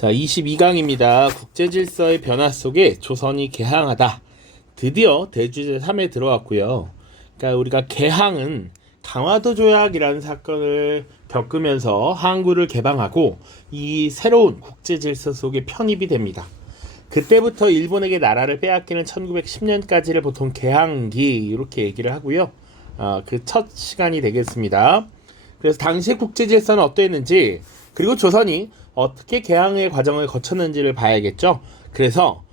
자, 22강입니다. 국제질서의 변화 속에 조선이 개항하다. 드디어 대주제 3에 들어왔고요. 그러니까 우리가 개항은 강화도 조약이라는 사건을 겪으면서 항구를 개방하고 이 새로운 국제질서 속에 편입이 됩니다. 그때부터 일본에게 나라를 빼앗기는 1910년까지를 보통 개항기 이렇게 얘기를 하고요. 그 첫 시간이 되겠습니다. 그래서 당시 국제질서는 어떠했는지, 그리고 조선이 어떻게 개항의 과정을 거쳤는지를 봐야겠죠. 그래서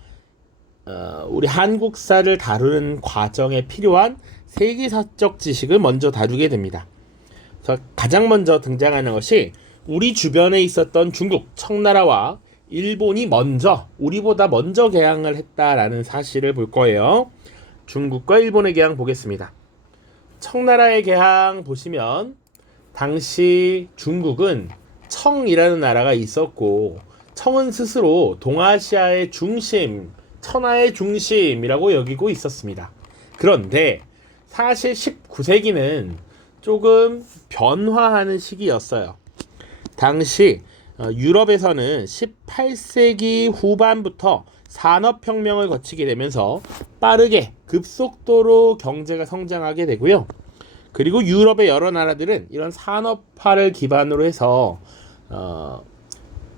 우리 한국사를 다루는 과정에 필요한 세계사적 지식을 먼저 다루게 됩니다. 그래서 가장 먼저 등장하는 것이 우리 주변에 있었던 중국, 청나라와 일본이 우리보다 먼저 개항을 했다라는 사실을 볼 거예요. 중국과 일본의 개항 보겠습니다. 청나라의 개항 보시면 당시 중국은 청이라는 나라가 있었고, 청은 스스로 동아시아의 중심, 천하의 중심이라고 여기고 있었습니다. 그런데 사실 19세기는 조금 변화하는 시기였어요. 당시 유럽에서는 18세기 후반부터 산업혁명을 거치게 되면서 빠르게 급속도로 경제가 성장하게 되고요. 그리고 유럽의 여러 나라들은 이런 산업화를 기반으로 해서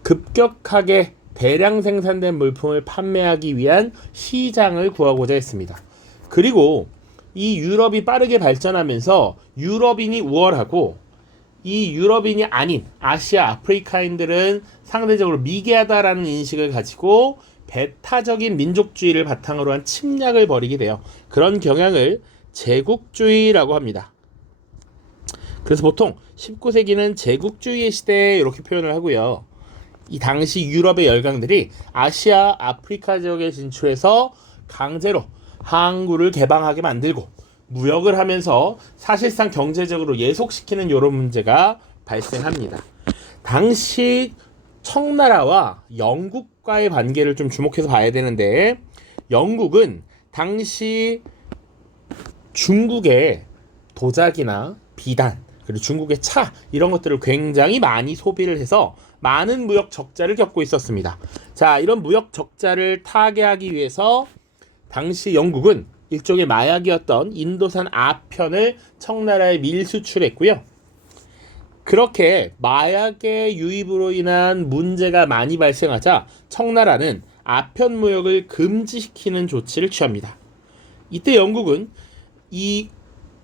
급격하게 대량 생산된 물품을 판매하기 위한 시장을 구하고자 했습니다. 그리고 이 유럽이 빠르게 발전하면서 유럽인이 우월하고, 이 유럽인이 아닌 아시아, 아프리카인들은 상대적으로 미개하다라는 인식을 가지고 배타적인 민족주의를 바탕으로 한 침략을 벌이게 돼요. 그런 경향을 제국주의라고 합니다. 그래서 보통 19세기는 제국주의의 시대 이렇게 표현을 하고요. 이 당시 유럽의 열강들이 아시아, 아프리카 지역에 진출해서 강제로 항구를 개방하게 만들고 무역을 하면서 사실상 경제적으로 예속시키는 이런 문제가 발생합니다. 당시 청나라와 영국과의 관계를 좀 주목해서 봐야 되는데, 영국은 당시 중국의 도자기나 비단, 그리고 중국의 차, 이런 것들을 굉장히 많이 소비를 해서 많은 무역 적자를 겪고 있었습니다. 자, 이런 무역 적자를 타개하기 위해서 당시 영국은 일종의 마약이었던 인도산 아편을 청나라에 밀수출했고요. 그렇게 마약의 유입으로 인한 문제가 많이 발생하자 청나라는 아편 무역을 금지시키는 조치를 취합니다. 이때 영국은 이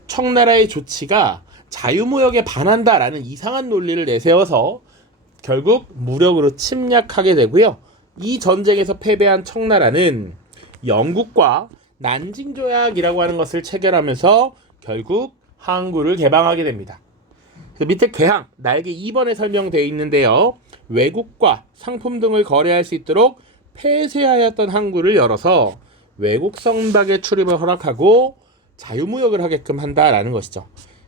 청나라의 조치가 자유무역에 반한다라는 이상한 논리를 내세워서 결국 무력으로 침략하게 되고요. 이 전쟁에서 패배한 청나라는 영국과 난징조약이라고 하는 것을 체결하면서 결국 항구를 개방하게 됩니다. 밑에 개항, 날개 2번에 설명되어 있는데요. 외국과 상품 등을 거래할 수 있도록 폐쇄하였던 항구를 열어서 외국 선박의 출입을 허락하고 자유무역을 하게끔 한다라는 것이죠.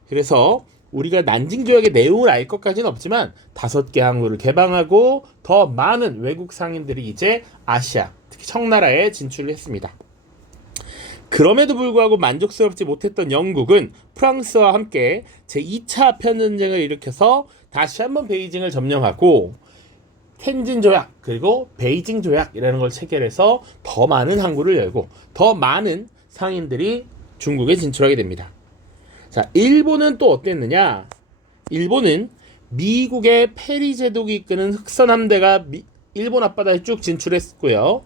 그래서 우리가 난징조약의 내용을 알 것까지는 없지만 5개 항구를 개방하고 더 많은 외국 상인들이 이제 아시아, 특히 청나라에 진출을 했습니다. 그럼에도 불구하고 만족스럽지 못했던 영국은 프랑스와 함께 제2차 아편전쟁을 일으켜서 다시 한번 베이징을 점령하고 텐진 조약, 그리고 베이징 조약이라는 걸 체결해서 더 많은 항구를 열고 더 많은 상인들이 중국에 진출하게 됩니다. 자, 일본은 또 어땠느냐? 일본은 미국의 페리 제독이 이끄는 흑선 함대가 일본 앞바다에 쭉 진출했고요.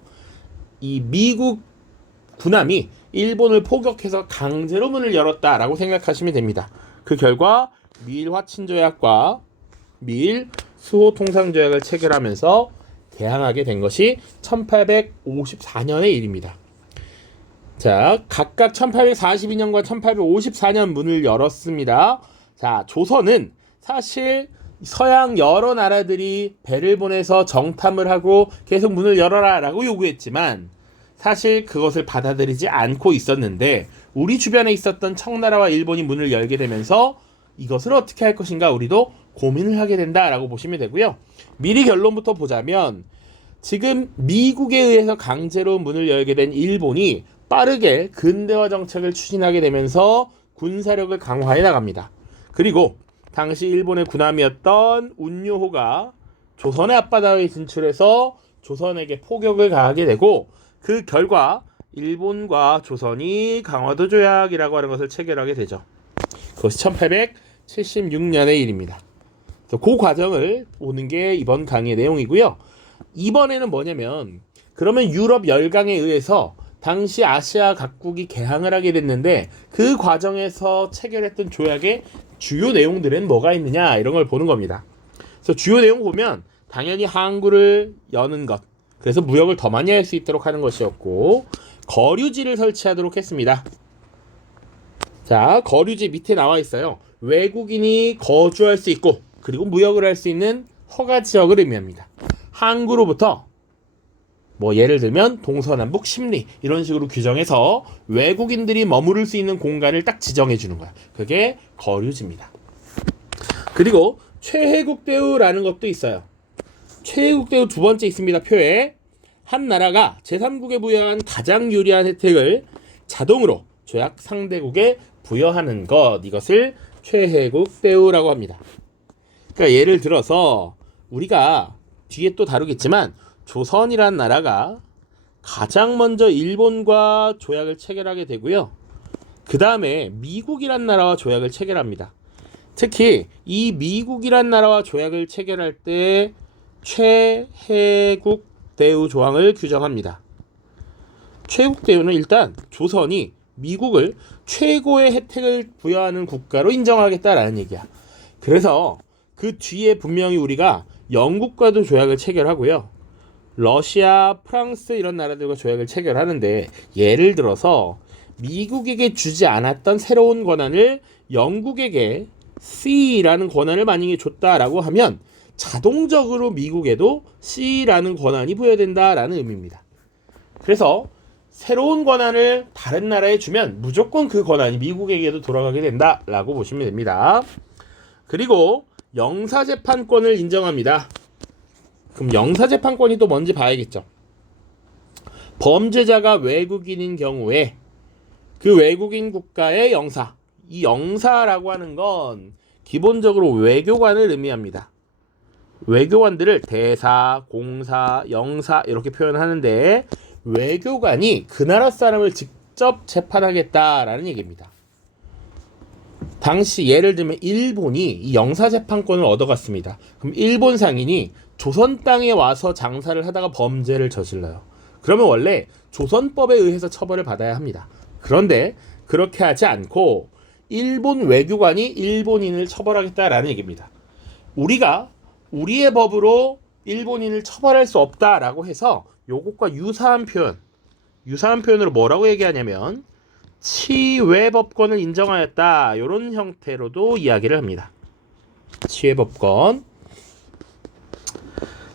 이 미국 군함이 일본을 포격해서 강제로 문을 열었다라고 생각하시면 됩니다. 그 결과 미일 화친조약과 미일 수호 통상조약을 체결하면서 개항하게 된 것이 1854년의 일입니다. 자, 각각 1842년과 1854년 문을 열었습니다. 자, 조선은 사실 서양 여러 나라들이 배를 보내서 정탐을 하고 계속 문을 열어라 라고 요구했지만 사실 그것을 받아들이지 않고 있었는데, 우리 주변에 있었던 청나라와 일본이 문을 열게 되면서 이것을 어떻게 할 것인가 우리도 고민을 하게 된다라고 보시면 되고요. 미리 결론부터 보자면 지금 미국에 의해서 강제로 문을 열게 된 일본이 빠르게 근대화 정책을 추진하게 되면서 군사력을 강화해 나갑니다. 그리고 당시 일본의 군함이었던 운요호가 조선의 앞바다에 진출해서 조선에게 포격을 가하게 되고 그 결과 일본과 조선이 강화도 조약이라고 하는 것을 체결하게 되죠. 그것이 1876년의 일입니다. 그래서 그 과정을 보는 게 이번 강의의 내용이고요. 이번에는 뭐냐면 그러면 유럽 열강에 의해서 당시 아시아 각국이 개항을 하게 됐는데 그 과정에서 체결했던 조약의 주요 내용들은 뭐가 있느냐 이런 걸 보는 겁니다. 그래서 주요 내용 보면 당연히 항구를 여는 것, 그래서 무역을 더 많이 할 수 있도록 하는 것이었고 거류지를 설치하도록 했습니다. 자, 거류지 밑에 나와 있어요. 외국인이 거주할 수 있고 그리고 무역을 할 수 있는 허가 지역을 의미합니다. 항구로부터 뭐 예를 들면 동서남북 10리 이런 식으로 규정해서 외국인들이 머무를 수 있는 공간을 딱 지정해 주는 거야. 그게 거류지입니다. 그리고 최혜국대우라는 것도 있어요. 최혜국대우 두 번째 있습니다. 표에 한 나라가 제3국에 부여한 가장 유리한 혜택을 자동으로 조약 상대국에 부여하는 것, 이것을 최혜국대우라고 합니다. 그러니까 예를 들어서 우리가 뒤에 또 다루겠지만 조선이란 나라가 가장 먼저 일본과 조약을 체결하게 되고요. 그 다음에 미국이란 나라와 조약을 체결합니다. 특히 이 미국이란 나라와 조약을 체결할 때 최혜국 대우 조항을 규정합니다. 최혜국 대우는 일단 조선이 미국을 최고의 혜택을 부여하는 국가로 인정하겠다라는 얘기야. 그래서 그 뒤에 분명히 우리가 영국과도 조약을 체결하고요. 러시아, 프랑스 이런 나라들과 조약을 체결하는데 예를 들어서 미국에게 주지 않았던 새로운 권한을 영국에게 C라는 권한을 만약에 줬다라고 하면 자동적으로 미국에도 C라는 권한이 부여된다라는 의미입니다. 그래서 새로운 권한을 다른 나라에 주면 무조건 그 권한이 미국에게도 돌아가게 된다라고 보시면 됩니다. 그리고 영사재판권을 인정합니다. 그럼 영사재판권이 또 뭔지 봐야겠죠. 범죄자가 외국인인 경우에 그 외국인 국가의 영사, 이 영사라고 하는 건 기본적으로 외교관을 의미합니다. 외교관들을 대사, 공사, 영사 이렇게 표현하는데 외교관이 그 나라 사람을 직접 재판하겠다라는 얘기입니다. 당시 예를 들면 일본이 이 영사재판권을 얻어갔습니다. 그럼 일본 상인이 조선 땅에 와서 장사를 하다가 범죄를 저질러요. 그러면 원래 조선법에 의해서 처벌을 받아야 합니다. 그런데 그렇게 하지 않고 일본 외교관이 일본인을 처벌하겠다라는 얘기입니다. 우리가 우리의 법으로 일본인을 처벌할 수 없다라고 해서 요것과 유사한 표현으로 뭐라고 얘기하냐면 치외법권을 인정하였다, 이런 형태로도 이야기를 합니다. 치외법권.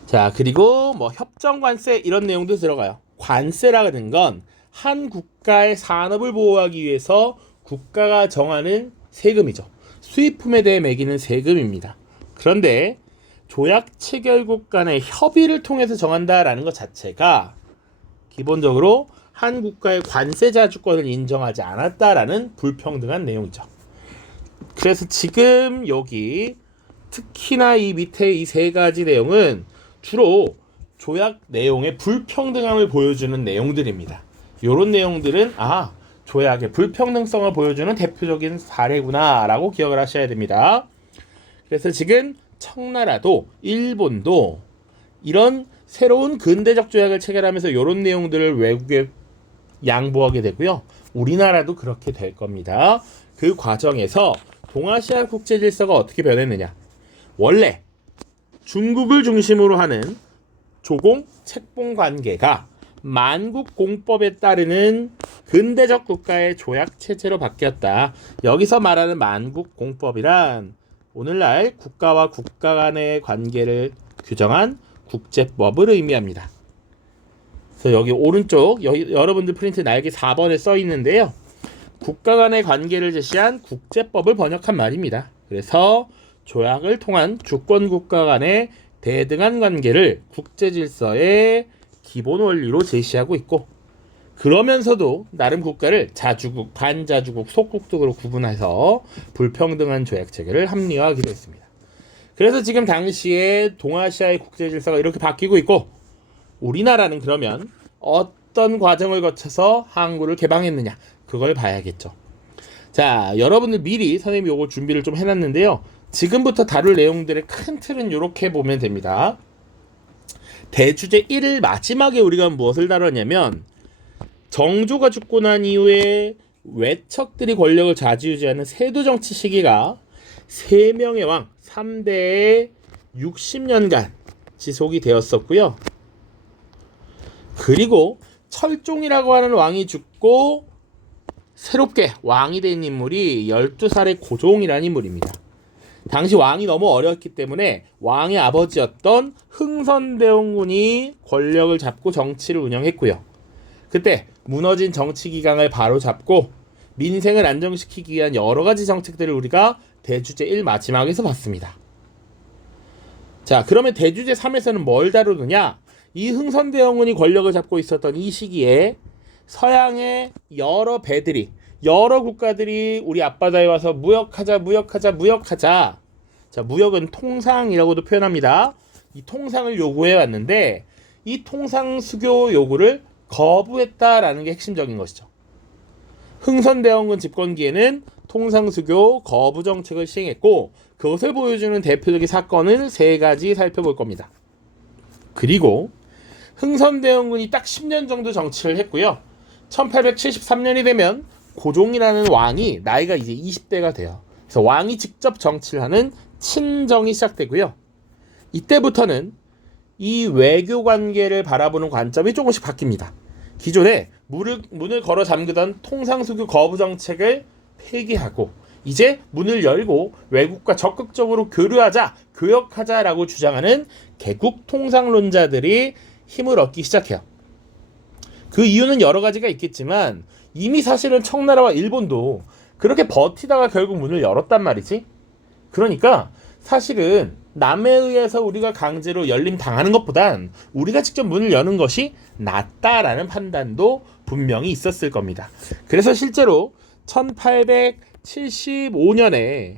자, 그리고 뭐 협정관세 이런 내용도 들어가요. 관세라는 건 한 국가의 산업을 보호하기 위해서 국가가 정하는 세금이죠. 수입품에 대해 매기는 세금입니다. 그런데 조약 체결국 간의 협의를 통해서 정한다라는 것 자체가 기본적으로 한 국가의 관세 자주권을 인정하지 않았다라는 불평등한 내용이죠. 그래서 지금 여기 특히나 이 밑에 이 세 가지 내용은 주로 조약 내용의 불평등함을 보여주는 내용들입니다. 이런 내용들은 조약의 불평등성을 보여주는 대표적인 사례구나 라고 기억을 하셔야 됩니다. 그래서 지금 청나라도 일본도 이런 새로운 근대적 조약을 체결하면서 이런 내용들을 외국에 양보하게 되고요. 우리나라도 그렇게 될 겁니다. 그 과정에서 동아시아 국제 질서가 어떻게 변했느냐. 원래 중국을 중심으로 하는 조공 책봉 관계가 만국 공법에 따르는 근대적 국가의 조약 체제로 바뀌었다. 여기서 말하는 만국 공법이란 오늘날 국가와 국가 간의 관계를 규정한 국제법을 의미합니다. 그래서 여기 오른쪽 여러분들 프린트 날개 4번에 써 있는데요. 국가 간의 관계를 제시한 국제법을 번역한 말입니다. 그래서 조약을 통한 주권 국가 간의 대등한 관계를 국제 질서의 기본 원리로 제시하고 있고, 그러면서도 나름 국가를 자주국, 반자주국, 속국 등으로 구분해서 불평등한 조약 체계를 합리화하기도 했습니다. 그래서 지금 당시에 동아시아의 국제 질서가 이렇게 바뀌고 있고, 우리나라는 그러면 어떤 과정을 거쳐서 항구를 개방했느냐, 그걸 봐야겠죠. 자, 여러분들 미리 선생님이 요거 준비를 좀 해놨는데요. 지금부터 다룰 내용들의 큰 틀은 이렇게 보면 됩니다. 대주제 1을 마지막에 우리가 무엇을 다뤘냐면, 정조가 죽고 난 이후에 외척들이 권력을 좌지우지하는 세도 정치 시기가 3명의 왕 3대의 60년간 지속이 되었었고요. 그리고 철종이라고 하는 왕이 죽고 새롭게 왕이 된 인물이 12살의 고종이라는 인물입니다. 당시 왕이 너무 어렸기 때문에 왕의 아버지였던 흥선대원군이 권력을 잡고 정치를 운영했고요. 그때 무너진 정치기강을 바로잡고 민생을 안정시키기 위한 여러 가지 정책들을 우리가 대주제 1 마지막에서 봤습니다. 자, 그러면 대주제 3에서는 뭘 다루느냐? 이 흥선대원군이 권력을 잡고 있었던 이 시기에 서양의 여러 배들이, 여러 국가들이 우리 앞바다에 와서 무역하자. 자, 무역은 통상이라고도 표현합니다. 이 통상을 요구해 왔는데 이 통상 수교 요구를 거부했다라는 게 핵심적인 것이죠. 흥선대원군 집권기에는 통상수교 거부 정책을 시행했고, 그것을 보여주는 대표적인 사건을 3가지 살펴볼 겁니다. 그리고 흥선대원군이 딱 10년 정도 정치를 했고요. 1873년이 되면 고종이라는 왕이 나이가 이제 20대가 돼요. 그래서 왕이 직접 정치를 하는 친정이 시작되고요. 이때부터는 이 외교 관계를 바라보는 관점이 조금씩 바뀝니다. 기존에 문을 걸어 잠그던 통상수교 거부 정책을 폐기하고 이제 문을 열고 외국과 적극적으로 교류하자, 교역하자라고 주장하는 개국 통상론자들이 힘을 얻기 시작해요. 그 이유는 여러 가지가 있겠지만 이미 사실은 청나라와 일본도 그렇게 버티다가 결국 문을 열었단 말이지. 그러니까 사실은 남에 의해서 우리가 강제로 열림 당하는 것보단 우리가 직접 문을 여는 것이 낫다라는 판단도 분명히 있었을 겁니다. 그래서 실제로 1875년에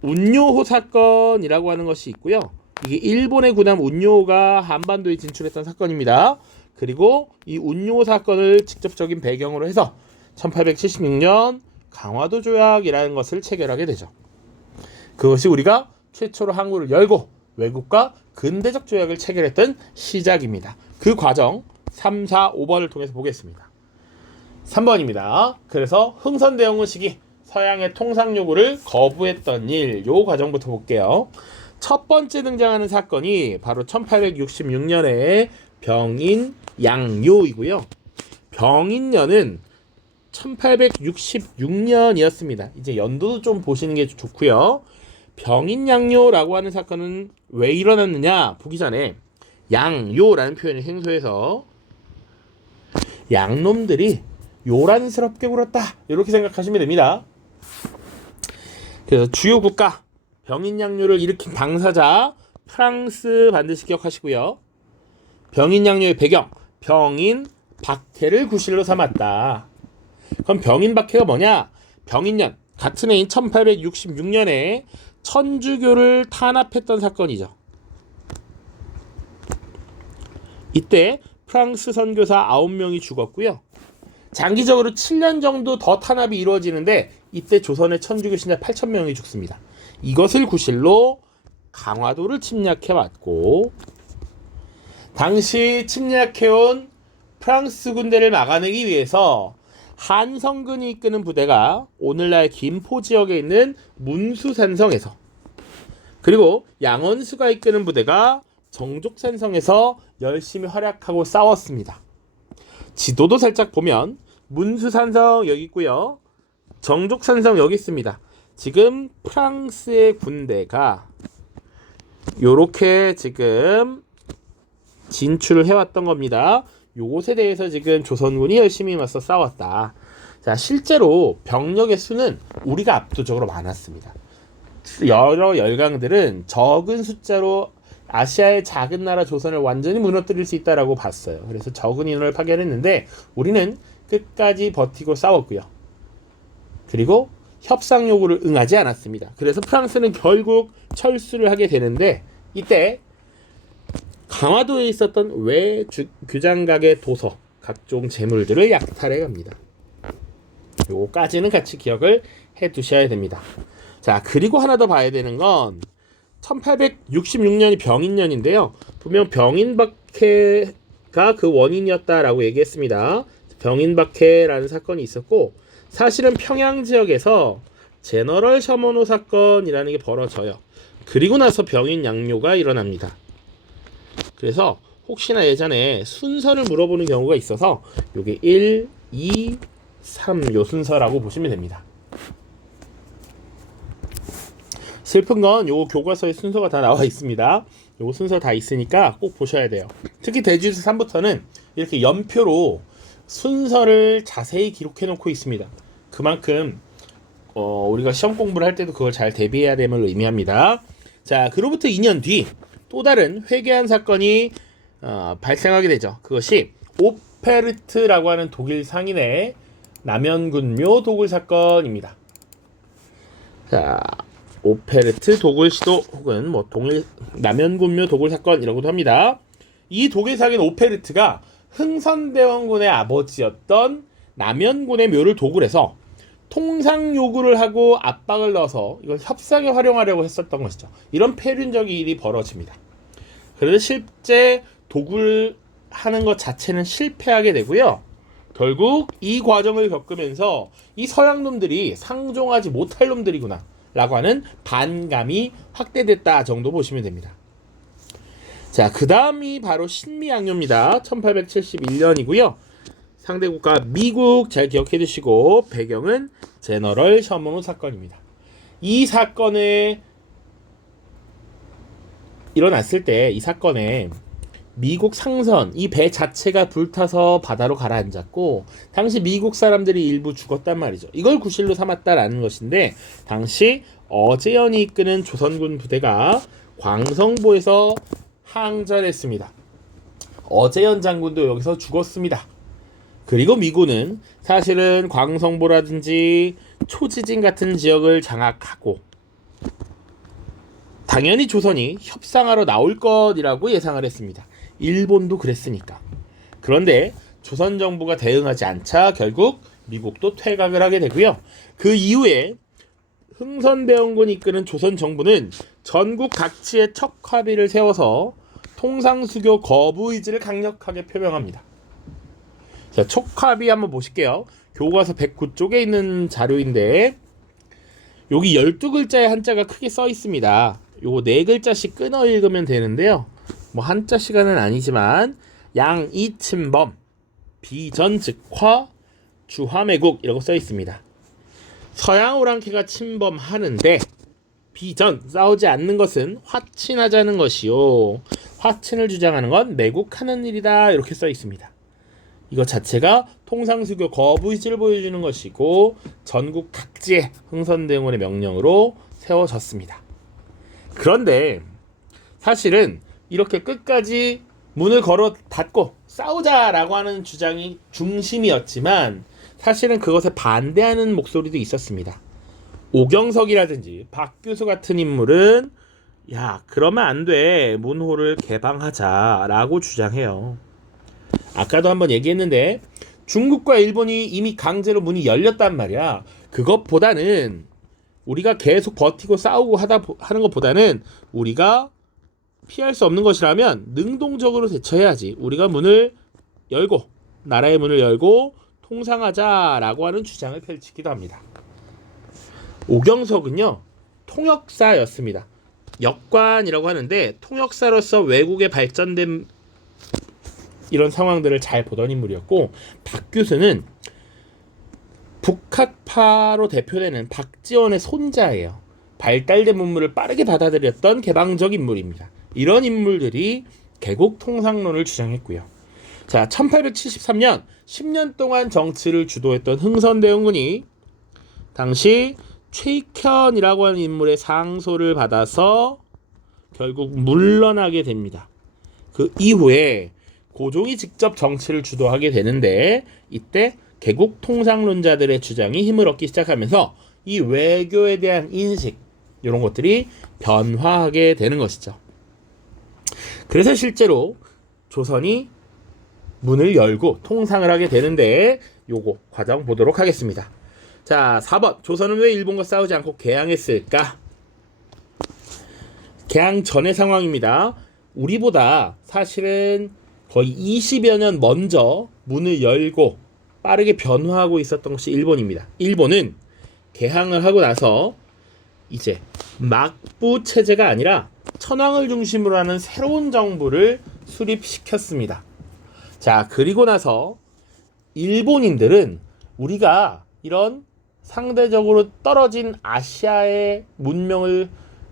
운요호 사건이라고 하는 것이 있고요. 이게 일본의 군함 운요호가 한반도에 진출했던 사건입니다. 그리고 이 운요호 사건을 직접적인 배경으로 해서 1876년 강화도 조약이라는 것을 체결하게 되죠. 그것이 우리가 최초로 항구를 열고 외국과 근대적 조약을 체결했던 시작입니다. 그 과정 3, 4, 5번을 통해서 보겠습니다. 3번입니다. 그래서 흥선대원군 시기 서양의 통상 요구를 거부했던 일, 요 과정부터 볼게요. 첫 번째 등장하는 사건이 바로 1866년에 병인양요이고요. 병인년은 1866년이었습니다. 이제 연도도 좀 보시는 게 좋고요. 병인양요라고 하는 사건은 왜 일어났느냐? 보기 전에 양요라는 표현을 행소해서 양놈들이 요란스럽게 굴었다, 이렇게 생각하시면 됩니다. 그래서 주요 국가 병인양요를 일으킨 당사자 프랑스 반드시 기억하시고요. 병인양요의 배경, 병인 박해를 구실로 삼았다. 그럼 병인 박해가 뭐냐? 병인년 같은 해인 1866년에 천주교를 탄압했던 사건이죠. 이때 프랑스 선교사 9명이 죽었고요. 장기적으로 7년 정도 더 탄압이 이루어지는데 이때 조선의 천주교 신자 8,000명이 죽습니다. 이것을 구실로 강화도를 침략해왔고, 당시 침략해온 프랑스 군대를 막아내기 위해서 한성근이 이끄는 부대가 오늘날 김포 지역에 있는 문수산성에서, 그리고 양원수가 이끄는 부대가 정족산성에서 열심히 활약하고 싸웠습니다. 지도도 살짝 보면 문수산성 여기 있고요. 정족산성 여기 있습니다. 지금 프랑스의 군대가 요렇게 지금 진출을 해왔던 겁니다. 요것에 대해서 지금 조선군이 열심히 맞서 싸웠다. 자, 실제로 병력의 수는 우리가 압도적으로 많았습니다. 여러 열강들은 적은 숫자로 아시아의 작은 나라 조선을 완전히 무너뜨릴 수 있다라고 봤어요. 그래서 적은 인원을 파견했는데 우리는 끝까지 버티고 싸웠고요. 그리고 협상 요구를 응하지 않았습니다. 그래서 프랑스는 결국 철수를 하게 되는데 이때 강화도에 있었던 외규장각의 도서 각종 재물들을 약탈해 갑니다. 요거까지는 같이 기억을 해 두셔야 됩니다. 자, 그리고 하나 더 봐야 되는 건 1866년이 병인년인데요. 분명 병인박해가 그 원인이었다라고 얘기했습니다. 병인박해라는 사건이 있었고 사실은 평양 지역에서 제너럴 셔먼호 사건이라는 게 벌어져요. 그리고 나서 병인 양요가 일어납니다. 그래서 혹시나 예전에 순서를 물어보는 경우가 있어서 요게 1, 2, 3 요 순서라고 보시면 됩니다. 슬픈 건 요 교과서에 순서가 다 나와 있습니다. 요 순서 다 있으니까 꼭 보셔야 돼요. 특히 대지수 3부터는 이렇게 연표로 순서를 자세히 기록해 놓고 있습니다. 그만큼 우리가 시험 공부를 할 때도 그걸 잘 대비해야 됨을 의미합니다. 자, 그로부터 2년 뒤 또 다른 회개한 사건이 발생하게 되죠. 그것이 오페르트라고 하는 독일 상인의 남연군묘 도굴 사건입니다. 자, 오페르트 도굴 시도 혹은 뭐 남연군묘 도굴 사건이라고도 합니다. 이 독일 상인 오페르트가 흥선대원군의 아버지였던 남연군의 묘를 도굴해서 통상 요구를 하고 압박을 넣어서 이걸 협상에 활용하려고 했었던 것이죠. 이런 폐륜적인 일이 벌어집니다. 그래서 실제 도굴하는 것 자체는 실패하게 되고요. 결국 이 과정을 겪으면서 이 서양놈들이 상종하지 못할 놈들이구나 라고 하는 반감이 확대됐다 정도 보시면 됩니다. 자, 그 다음이 바로 신미양요입니다. 1871년이고요. 상대국가 미국 잘 기억해 두시고 배경은 제너럴 셔먼호 사건입니다. 이 사건에 일어났을 때 이 사건에 미국 상선 이 배 자체가 불타서 바다로 가라앉았고 당시 미국 사람들이 일부 죽었단 말이죠. 이걸 구실로 삼았다라는 것인데 당시 어제연이 이끄는 조선군 부대가 광성보에서 항전했습니다. 어제연 장군도 여기서 죽었습니다. 그리고 미군은 사실은 광성보라든지 초지진 같은 지역을 장악하고 당연히 조선이 협상하러 나올 것이라고 예상을 했습니다. 일본도 그랬으니까. 그런데 조선 정부가 대응하지 않자 결국 미국도 퇴각을 하게 되고요. 그 이후에 흥선대원군이 이끄는 조선 정부는 전국 각지에 척화비를 세워서 통상수교 거부 의지를 강력하게 표명합니다. 자, 척화비 한번 보실게요. 교과서 109쪽에 있는 자료인데 여기 12글자의 한자가 크게 써 있습니다. 요거 4글자씩 끊어 읽으면 되는데요. 뭐 한자 시간은 아니지만 양이침범, 비전즉화, 주화매국 이라고 써 있습니다. 서양 오랑캐가 침범하는데 비전, 싸우지 않는 것은 화친하자는 것이요. 화친을 주장하는 건 매국하는 일이다. 이렇게 써 있습니다. 이것 자체가 통상수교 거부의지를 보여주는 것이고 전국 각지에 흥선대원군의 명령으로 세워졌습니다. 그런데 사실은 이렇게 끝까지 문을 걸어 닫고 싸우자라고 하는 주장이 중심이었지만 사실은 그것에 반대하는 목소리도 있었습니다. 오경석이라든지 박규수 같은 인물은 야, 그러면 안 돼. 문호를 개방하자라고 주장해요. 아까도 한번 얘기했는데 중국과 일본이 이미 강제로 문이 열렸단 말이야. 그것보다는 우리가 계속 버티고 싸우고 하는 것보다는 우리가 피할 수 없는 것이라면 능동적으로 대처해야지. 우리가 문을 열고 나라의 문을 열고 통상하자라고 하는 주장을 펼치기도 합니다. 오경석은요 통역사였습니다. 역관이라고 하는데 통역사로서 외국에 발전된 이런 상황들을 잘 보던 인물이었고 박규수는 북학파로 대표되는 박지원의 손자예요. 발달된 문물을 빠르게 받아들였던 개방적 인물입니다. 이런 인물들이 개국 통상론을 주장했고요. 자, 1873년 10년 동안 정치를 주도했던 흥선대원군이 당시 최익현이라고 하는 인물의 상소를 받아서 결국 물러나게 됩니다. 그 이후에 고종이 직접 정치를 주도하게 되는데 이때 개국 통상론자들의 주장이 힘을 얻기 시작하면서 이 외교에 대한 인식 이런 것들이 변화하게 되는 것이죠. 그래서 실제로 조선이 문을 열고 통상을 하게 되는데 요거 과정 보도록 하겠습니다. 자, 4번. 조선은 왜 일본과 싸우지 않고 개항했을까? 개항 전의 상황입니다. 우리보다 사실은 거의 20여 년 먼저 문을 열고 빠르게 변화하고 있었던 것이 일본입니다. 일본은 개항을 하고 나서 이제 막부 체제가 아니라 천황을 중심으로 하는 새로운 정부를 수립시켰습니다. 자, 그리고 나서 일본인들은 우리가 이런 상대적으로 떨어진 아시아의 문명을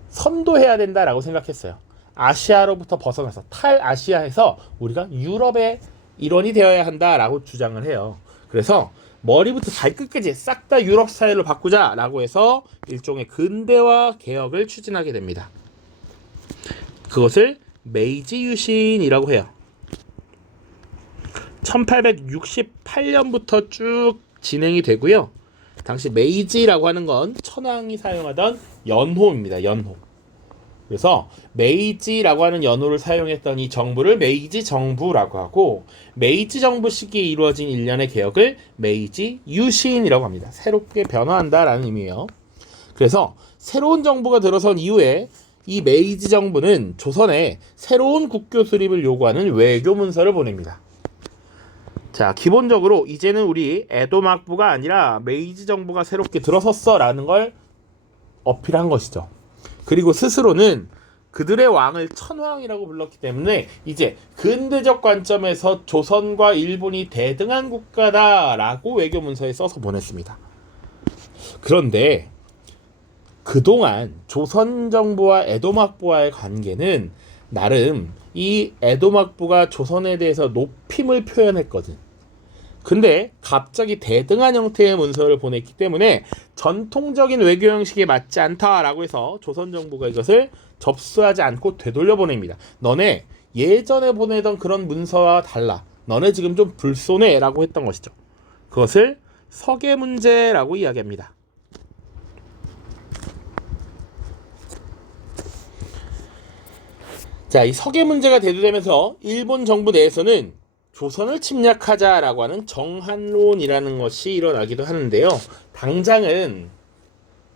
선도해야 된다라고 생각했어요. 아시아로부터 벗어나서 탈아시아에서 우리가 유럽의 일원이 되어야 한다라고 주장을 해요. 그래서 머리부터 발끝까지 싹 다 유럽 스타일로 바꾸자라고 해서 일종의 근대화 개혁을 추진하게 됩니다. 그것을 메이지 유신이라고 해요. 1868년부터 쭉 진행이 되고요. 당시 메이지라고 하는 건 천황이 사용하던 연호입니다. 연호. 그래서 메이지라고 하는 연호를 사용했던 이 정부를 메이지 정부라고 하고, 메이지 정부 시기에 이루어진 일련의 개혁을 메이지 유신이라고 합니다. 새롭게 변화한다라는 의미예요. 그래서 새로운 정부가 들어선 이후에 이 메이지 정부는 조선에 새로운 국교 수립을 요구하는 외교 문서를 보냅니다. 자, 기본적으로 이제는 우리 에도 막부가 아니라 메이지 정부가 새롭게 들어섰어 라는 걸 어필한 것이죠. 그리고 스스로는 그들의 왕을 천황이라고 불렀기 때문에 이제 근대적 관점에서 조선과 일본이 대등한 국가다라고 외교 문서에 써서 보냈습니다. 그런데 그동안 조선 정부와 에도 막부와의 관계는 나름 이 에도 막부가 조선에 대해서 높임을 표현했거든. 근데 갑자기 대등한 형태의 문서를 보냈기 때문에 전통적인 외교 형식에 맞지 않다라고 해서 조선 정부가 이것을 접수하지 않고 되돌려 보냅니다. 너네 예전에 보내던 그런 문서와 달라. 너네 지금 좀 불손해라고 했던 것이죠. 그것을 서계 문제라고 이야기합니다. 자, 이 서계 문제가 대두되면서 일본 정부 내에서는 조선을 침략하자라고 하는 정한론이라는 것이 일어나기도 하는데요. 당장은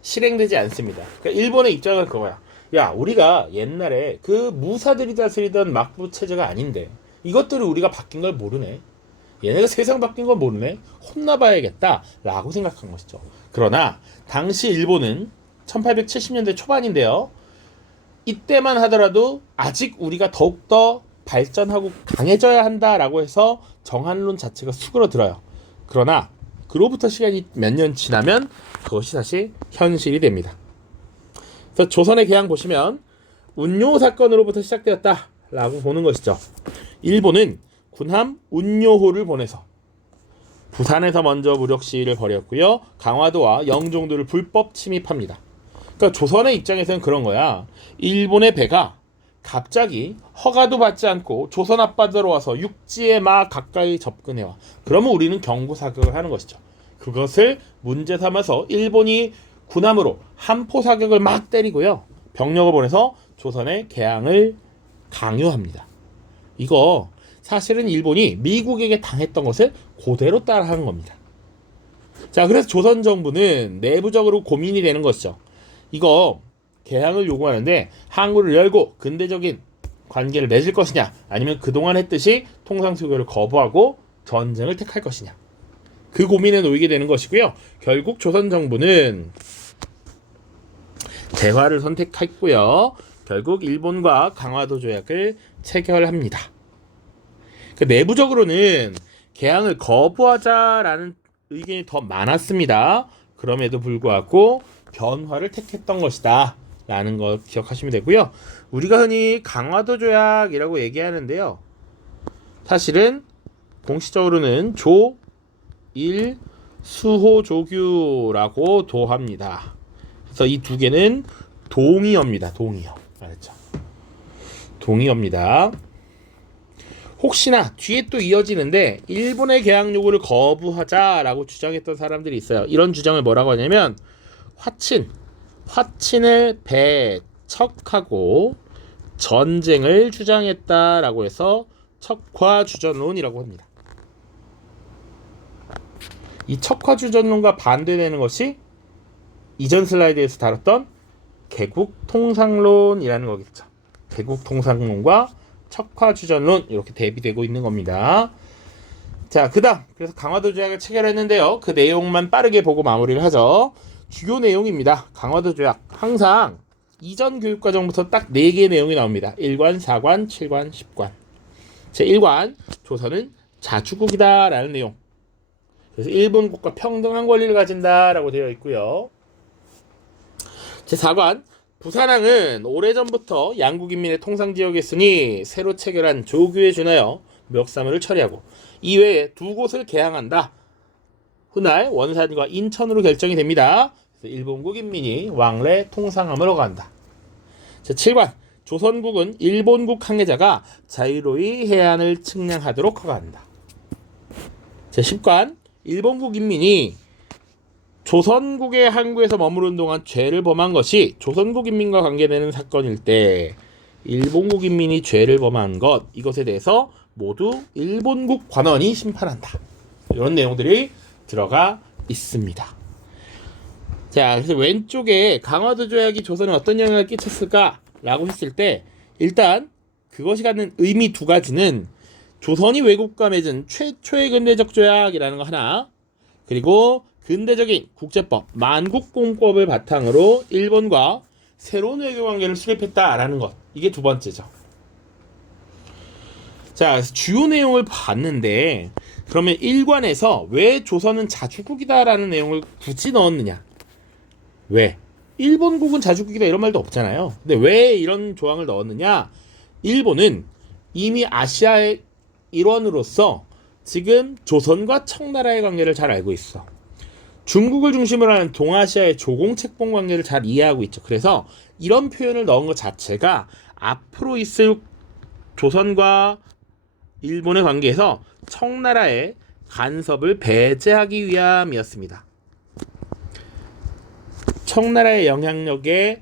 실행되지 않습니다. 그러니까 일본의 입장은 그거야. 야, 우리가 옛날에 그 무사들이 다스리던 막부 체제가 아닌데 이것들을 우리가 바뀐 걸 모르네. 얘네가 세상 바뀐 걸 모르네. 혼나봐야겠다라고 생각한 것이죠. 그러나 당시 일본은 1870년대 초반인데요. 이때만 하더라도 아직 우리가 더욱더 발전하고 강해져야 한다라고 해서 정한론 자체가 수그러들어요. 그러나 그로부터 시간이 몇 년 지나면 그것이 다시 현실이 됩니다. 그래서 조선의 개항 보시면 운요 사건으로부터 시작되었다라고 보는 것이죠. 일본은 군함 운요호를 보내서 부산에서 먼저 무력 시위를 벌였고요. 강화도와 영종도를 불법 침입합니다. 그러니까 조선의 입장에서는 그런 거야. 일본의 배가 갑자기 허가도 받지 않고 조선 앞바다로 와서 육지에 막 가까이 접근해와. 그러면 우리는 경고사격을 하는 것이죠. 그것을 문제 삼아서 일본이 군함으로 함포 사격을 막 때리고요. 병력을 보내서 조선의 개항을 강요합니다. 이거 사실은 일본이 미국에게 당했던 것을 그대로 따라하는 겁니다. 자, 그래서 조선 정부는 내부적으로 고민이 되는 것이죠. 이거 개항을 요구하는데 항구를 열고 근대적인 관계를 맺을 것이냐, 아니면 그동안 했듯이 통상수교를 거부하고 전쟁을 택할 것이냐, 그 고민에 놓이게 되는 것이고요. 결국 조선 정부는 대화를 선택했고요. 결국 일본과 강화도 조약을 체결합니다. 내부적으로는 개항을 거부하자라는 의견이 더 많았습니다. 그럼에도 불구하고 변화를 택했던 것이다 라는 거 기억하시면 되고요. 우리가 흔히 강화도 조약이라고 얘기하는데요. 사실은 공식적으로는 조1 수호조규라고 도합니다. 그래서 이 두 개는 동의어입니다. 동의어. 알았죠? 동의어입니다. 혹시나 뒤에 또 이어지는데 일본의 개항 요구를 거부하자라고 주장했던 사람들이 있어요. 이런 주장을 뭐라고 하냐면 화친을 배척하고 전쟁을 주장했다라고 해서 척화주전론이라고 합니다. 이 척화주전론과 반대되는 것이 이전 슬라이드에서 다뤘던 개국통상론이라는 거겠죠. 개국통상론과 척화주전론 이렇게 대비되고 있는 겁니다. 자, 그다음 그래서 강화도 조약을 체결했는데요. 그 내용만 빠르게 보고 마무리를 하죠. 주요 내용입니다. 강화도 조약 항상 이전 교육과정부터 딱 4개의 내용이 나옵니다. 1관, 4관, 7관, 10관. 제1관 조선은 자주국이다 라는 내용. 그래서 일본국과 평등한 권리를 가진다라고 되어 있고요. 제4관 부산항은 오래전부터 양국인민의 통상지역이었으니 새로 체결한 조규에 준하여 무역사무를 처리하고 이외에 2곳을 개항한다. 훗날 원산과 인천으로 결정이 됩니다. 그래서 일본국 인민이 왕래 통상함을 허가한다. 제7관 조선국은 일본국 항해자가 자유로이 해안을 측량하도록 허가한다. 제10관 일본국 인민이 조선국의 항구에서 머무른 동안 죄를 범한 것이 조선국 인민과 관계되는 사건일 때 일본국 인민이 죄를 범한 것 이것에 대해서 모두 일본국 관원이 심판한다. 이런 내용들이 들어가 있습니다. 자, 그래서 왼쪽에 강화도 조약이 조선에 어떤 영향을 끼쳤을까라고 했을 때 일단 그것이 갖는 의미 2가지는 조선이 외국과 맺은 최초의 근대적 조약이라는 거 하나, 그리고 근대적인 국제법 만국공법을 바탕으로 일본과 새로운 외교관계를 수립했다라는 것, 이게 2번째죠. 자, 주요 내용을 봤는데 그러면 1관에서 왜 조선은 자주국이다라는 내용을 굳이 넣었느냐? 왜? 일본국은 자주국이다 이런 말도 없잖아요. 근데 왜 이런 조항을 넣었느냐? 일본은 이미 아시아의 일원으로서 지금 조선과 청나라의 관계를 잘 알고 있어. 중국을 중심으로 하는 동아시아의 조공책봉 관계를 잘 이해하고 있죠. 그래서 이런 표현을 넣은 것 자체가 앞으로 있을 조선과 일본의 관계에서 청나라의 간섭을 배제하기 위함이었습니다. 청나라의 영향력에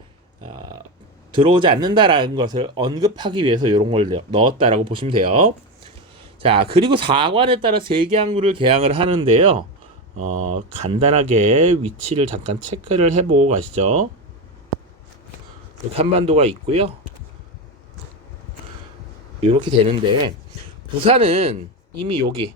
들어오지 않는다라는 것을 언급하기 위해서 이런 걸 넣었다라고 보시면 돼요. 자, 그리고 4관에 따라 3개 항구를 개항을 하는데요. 간단하게 위치를 잠깐 체크를 해보고 가시죠. 여기 한반도가 있고요. 이렇게 되는데 부산은 이미 여기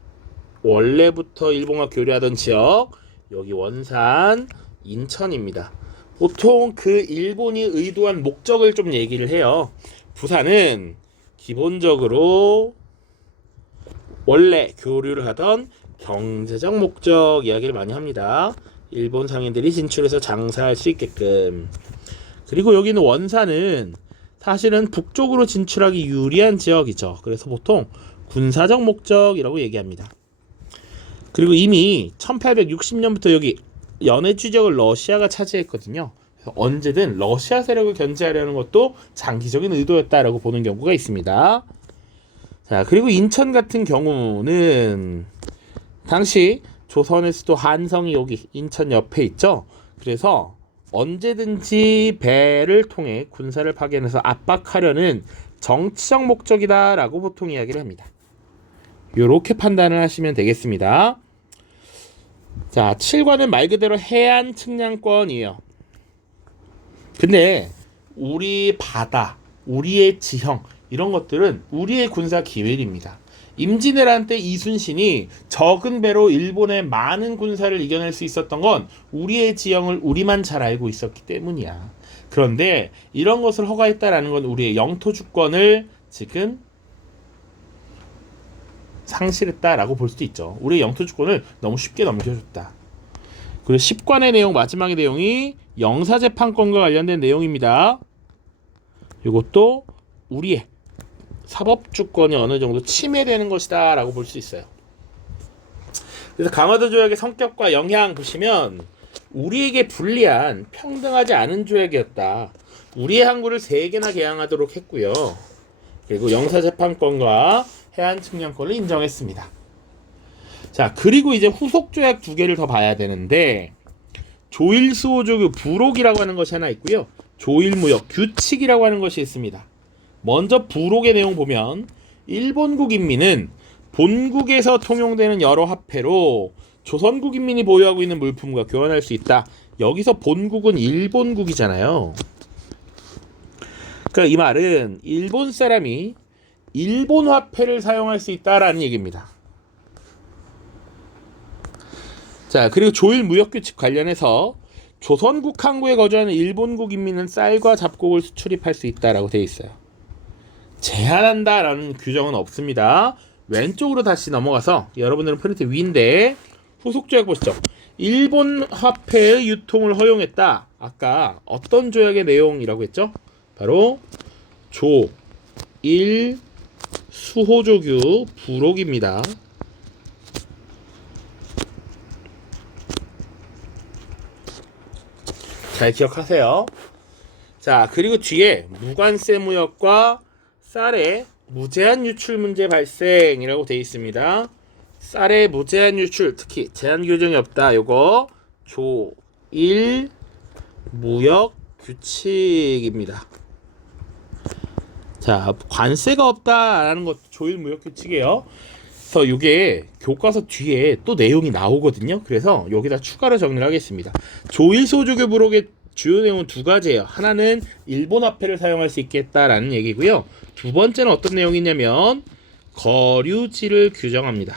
원래부터 일본과 교류하던 지역, 여기 원산, 인천입니다. 보통 그 일본이 의도한 목적을 좀 얘기를 해요. 부산은 기본적으로 원래 교류를 하던 경제적 목적 이야기를 많이 합니다. 일본 상인들이 진출해서 장사할 수 있게끔. 그리고 여기는 원산은 사실은 북쪽으로 진출하기 유리한 지역이죠. 그래서 보통 군사적 목적이라고 얘기합니다. 그리고 이미 1860년부터 여기 연해주 지역을 러시아가 차지했거든요. 그래서 언제든 러시아 세력을 견제하려는 것도 장기적인 의도였다라고 보는 경우가 있습니다. 자, 그리고 인천 같은 경우는 당시 조선의 수도 한성이 여기 인천 옆에 있죠. 그래서 언제든지 배를 통해 군사를 파견해서 압박하려는 정치적 목적이다라고 보통 이야기를 합니다. 이렇게 판단을 하시면 되겠습니다. 자, 7관은 말 그대로 해안 측량권이에요. 근데 우리 바다, 우리의 지형 이런 것들은 우리의 군사 기밀입니다. 임진왜란 때 이순신이 적은 배로 일본의 많은 군사를 이겨낼 수 있었던 건 우리의 지형을 우리만 잘 알고 있었기 때문이야. 그런데 이런 것을 허가했다라는 건 우리의 영토 주권을 지금 상실했다라고 볼 수도 있죠. 우리의 영토 주권을 너무 쉽게 넘겨줬다. 그리고 10관의 내용, 마지막의 내용이 영사재판권과 관련된 내용입니다. 이것도 우리의 사법주권이 어느 정도 침해되는 것이다 라고 볼 수 있어요. 그래서 강화도 조약의 성격과 영향 보시면 우리에게 불리한 평등하지 않은 조약이었다. 우리의 항구를 3개나 개항하도록 했고요. 그리고 영사재판권과 해안 측량권을 인정했습니다. 자, 그리고 이제 후속 조약 2개를 더 봐야 되는데 조일수호조교 부록이라고 하는 것이 하나 있고요. 조일무역 규칙이라고 하는 것이 있습니다. 먼저 부록의 내용 보면 일본국 인민은 본국에서 통용되는 여러 화폐로 조선국 인민이 보유하고 있는 물품과 교환할 수 있다. 여기서 본국은 일본국이잖아요. 그러니까 이 말은 일본 사람이 일본 화폐를 사용할 수 있다라는 얘기입니다. 자, 그리고 조일무역규칙 관련해서 조선국 항구에 거주하는 일본국 인민은 쌀과 잡곡을 수출입할 수 있다라고 되어 있어요. 제한한다라는 규정은 없습니다. 왼쪽으로 다시 넘어가서 여러분들은 프린트 위인데 후속 조약 보시죠. 일본 화폐의 유통을 허용했다. 아까 어떤 조약의 내용이라고 했죠? 바로 조일 수호조규 부록입니다. 잘 기억하세요. 자, 그리고 뒤에 무관세 무역과 쌀의 무제한 유출 문제 발생이라고 되어 있습니다. 쌀의 무제한 유출, 특히 제한 규정이 없다. 요거 조일 무역 규칙입니다. 자, 관세가 없다라는 것 조일 무역 규칙이에요. 그래서 이게 교과서 뒤에 또 내용이 나오거든요. 그래서 여기다 추가로 정리를 하겠습니다. 조일소조교 부록의 주요 내용은 두 가지예요. 하나는 일본 화폐를 사용할 수 있겠다라는 얘기고요. 두 번째는 어떤 내용이냐면 거류지를 규정합니다.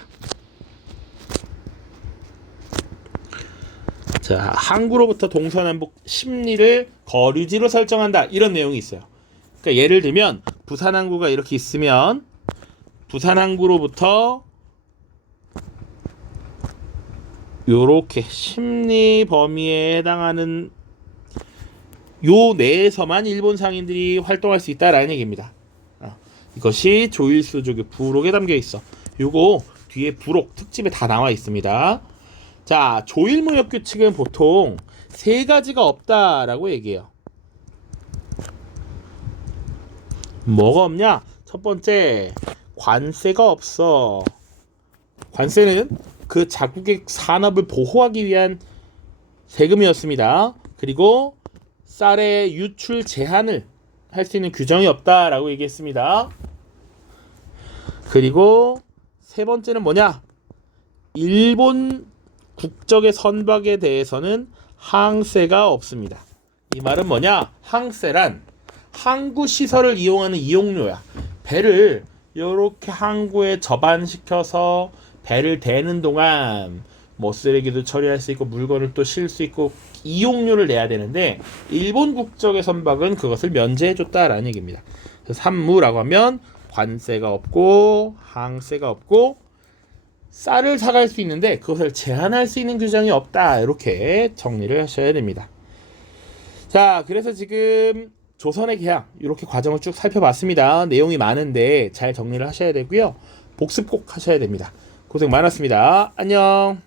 자, 항구로부터 동서남북 10리를 거류지로 설정한다. 이런 내용이 있어요. 그러니까 예를 들면 부산 항구가 이렇게 있으면 부산 항구로부터 요렇게 10리 범위에 해당하는 요 내에서만 일본 상인들이 활동할 수 있다라는 얘기입니다. 이것이 조일수조교 부록에 담겨 있어. 요거 뒤에 부록 특집에 다 나와 있습니다. 자, 조일무역 규칙은 보통 세 가지가 없다라고 얘기해요. 뭐가 없냐? 첫 번째, 관세가 없어. 관세는 그 자국의 산업을 보호하기 위한 세금이었습니다. 그리고 쌀의 유출 제한을 할 수 있는 규정이 없다라고 얘기했습니다. 그리고 세 번째는 뭐냐? 일본 국적의 선박에 대해서는 항세가 없습니다. 이 말은 뭐냐? 항세란 항구 시설을 이용하는 이용료야. 배를 이렇게 항구에 접안시켜서 배를 대는 동안 뭐 쓰레기도 처리할 수 있고 물건을 또 실 수 있고 이용료를 내야 되는데 일본 국적의 선박은 그것을 면제해줬다라는 얘기입니다. 그래서 산무라고 하면 관세가 없고 항세가 없고 쌀을 사갈 수 있는데 그것을 제한할 수 있는 규정이 없다. 이렇게 정리를 하셔야 됩니다. 자, 그래서 지금 조선의 계약 이렇게 과정을 쭉 살펴봤습니다. 내용이 많은데 잘 정리를 하셔야 되고요. 복습 꼭 하셔야 됩니다. 고생 많았습니다. 안녕.